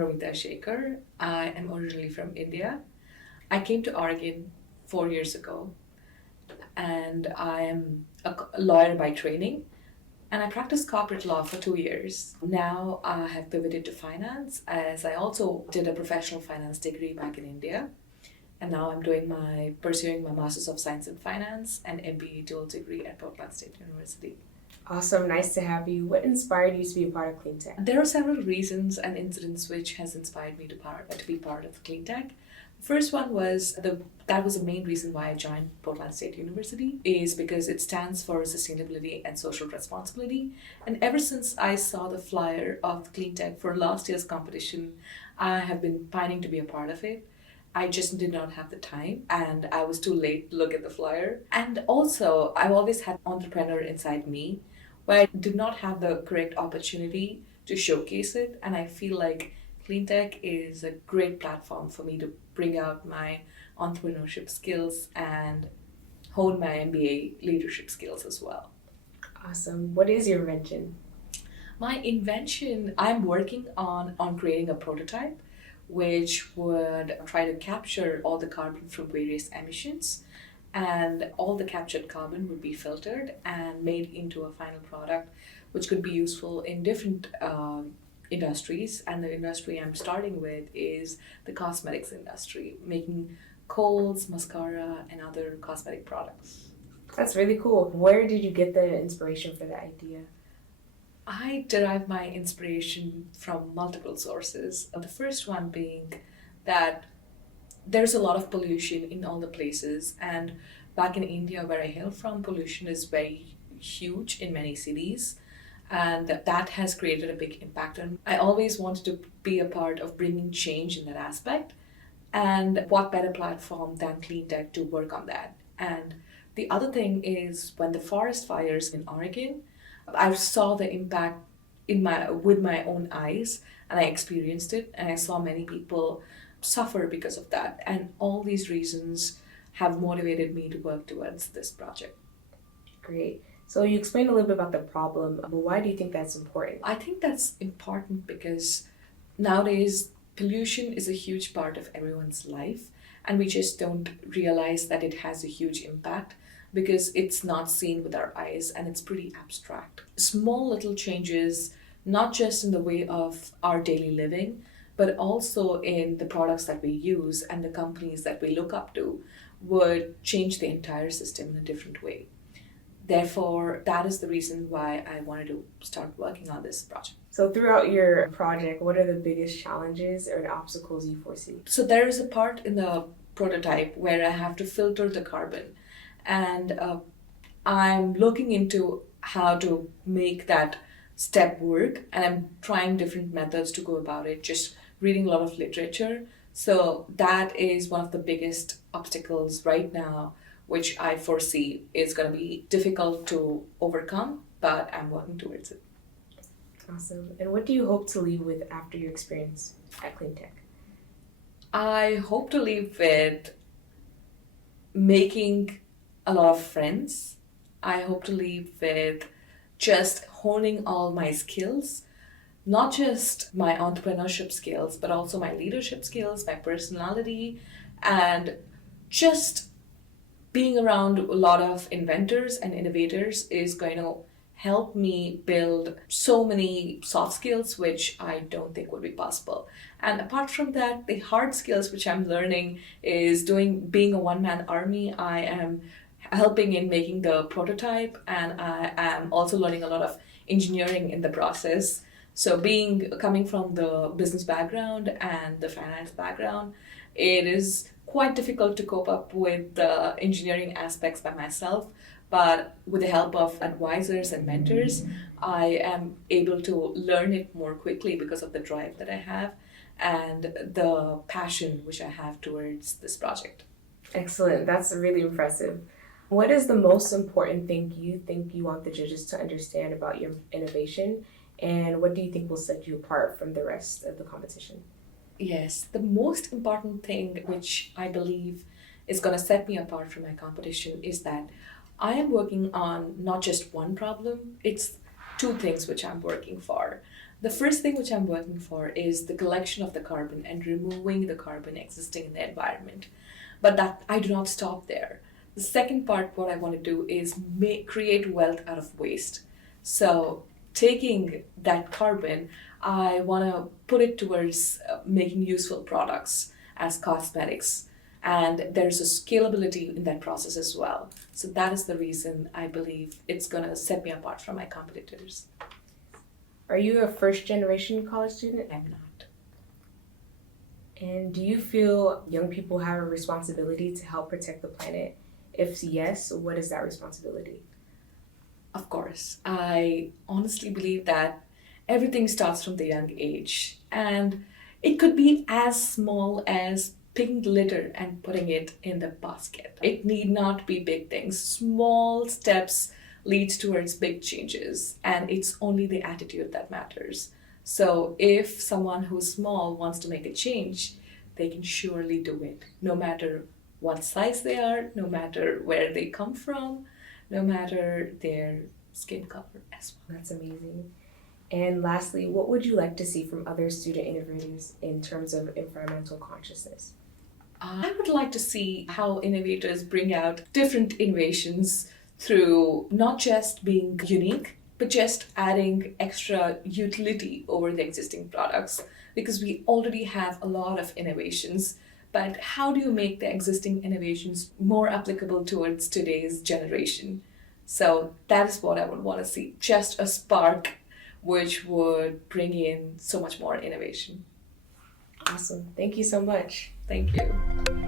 Ravita Shekhar. I am originally from India. I came to Oregon 4 years ago, and I am a lawyer by training. And I practiced corporate law for 2 years. Now I have pivoted to finance, as I also did a professional finance degree back in India. And now I'm pursuing my Masters of Science in Finance and MBA dual degree at Portland State University. Awesome, nice to have you. What inspired you to be a part of Cleantech? There are several reasons and incidents which has inspired me to be part of Cleantech. First one was that was the main reason why I joined Portland State University, is because it stands for sustainability and social responsibility. And ever since I saw the flyer of Cleantech for last year's competition, I have been pining to be a part of it. I just did not have the time, and I was too late to look at the flyer. And also, I've always had entrepreneur inside me, but I did not have the correct opportunity to showcase it. And I feel like Cleantech is a great platform for me to bring out my entrepreneurship skills and hone my MBA leadership skills as well. Awesome. What is your invention? My invention, I'm working on creating a prototype which would try to capture all the carbon from various emissions, and all the captured carbon would be filtered and made into a final product which could be useful in different industries. And the industry I'm starting with is the cosmetics industry, making koals, mascara, and other cosmetic products. That's really cool. Where did you get the inspiration for the idea? I derive my inspiration from multiple sources. The first one being that there's a lot of pollution in all the places, and back in India, where I hail from, pollution is very huge in many cities, and that has created a big impact. And I always wanted to be a part of bringing change in that aspect, and what better platform than Cleantech to work on that. And the other thing is, when the forest fires in Oregon, I saw the impact with my own eyes, and I experienced it, and I saw many people suffer because of that. And all these reasons have motivated me to work towards this project. Great. So you explained a little bit about the problem, but why do you think that's important? I think that's important because nowadays pollution is a huge part of everyone's life, and we just don't realize that it has a huge impact because it's not seen with our eyes and it's pretty abstract. Small little changes, not just in the way of our daily living, but also in the products that we use and the companies that we look up to, would change the entire system in a different way. Therefore, that is the reason why I wanted to start working on this project. So throughout your project, what are the biggest challenges or obstacles you foresee? So there is a part in the prototype where I have to filter the carbon, and I'm looking into how to make that step work, and I'm trying different methods to go about it, just reading a lot of literature. So that is one of the biggest obstacles right now, which I foresee is going to be difficult to overcome, but I'm working towards it. Awesome. And what do you hope to leave with after your experience at Cleantech? I hope to leave with making a lot of friends. I hope to leave with just honing all my skills, not just my entrepreneurship skills, but also my leadership skills, my personality, and just being around a lot of inventors and innovators is going to help me build so many soft skills which I don't think would be possible. And apart from that, the hard skills which I'm learning is being a one-man army. I am helping in making the prototype, and I am also learning a lot of engineering in the process. So coming from the business background and the finance background, it is quite difficult to cope up with the engineering aspects by myself. But with the help of advisors and mentors, I am able to learn it more quickly because of the drive that I have and the passion which I have towards this project. Excellent. That's really impressive. What is the most important thing you want the judges to understand about your innovation, and what do you think will set you apart from the rest of the competition? Yes, the most important thing which I believe is going to set me apart from my competition is that I am working on not just one problem, it's two things which I'm working for. The first thing which I'm working for is the collection of the carbon and removing the carbon existing in the environment. But that I do not stop there. The second part, what I want to do is create wealth out of waste. So taking that carbon, I want to put it towards making useful products as cosmetics. And there's a scalability in that process as well. So that is the reason I believe it's going to set me apart from my competitors. Are you a first generation college student? I'm not. And do you feel young people have a responsibility to help protect the planet? If yes, what is that responsibility? Of course. I honestly believe that everything starts from the young age. And it could be as small as picking litter and putting it in the basket. It need not be big things. Small steps leads towards big changes, and it's only the attitude that matters. So if someone who's small wants to make a change, they can surely do it, no matter what size they are, no matter where they come from, no matter their skin color as well. That's amazing. And lastly, what would you like to see from other student innovators in terms of environmental consciousness? I would like to see how innovators bring out different innovations through not just being unique, but just adding extra utility over the existing products. Because we already have a lot of innovations, but how do you make the existing innovations more applicable towards today's generation? So that is what I would want to see, just a spark which would bring in so much more innovation. Awesome. Thank you so much. Thank you.